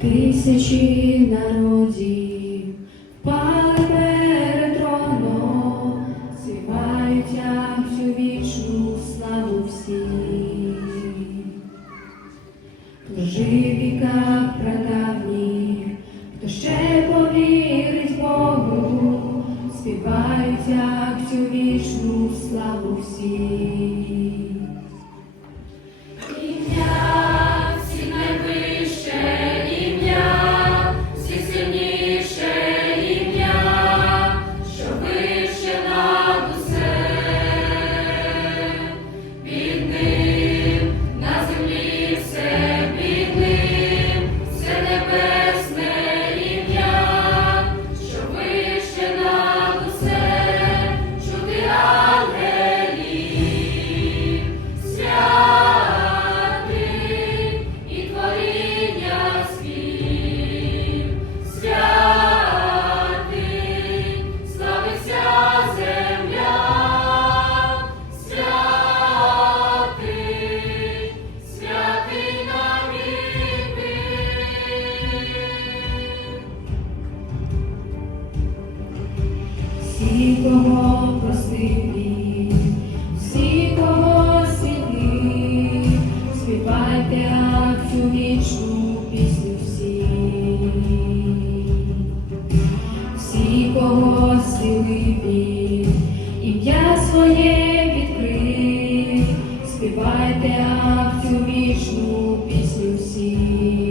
тисячі народів пали перед троном, співають як цю вічну славу всі, хто жив віках прадавніх, хто ще повірить Богу, співають як цю вічну славу всі. всі, кого простив мій, всі, кого сіли, співайте цю вічну пісню всі, всі, кого сіли, ім'я своє відкрив, співайте цю вічну пісню всі.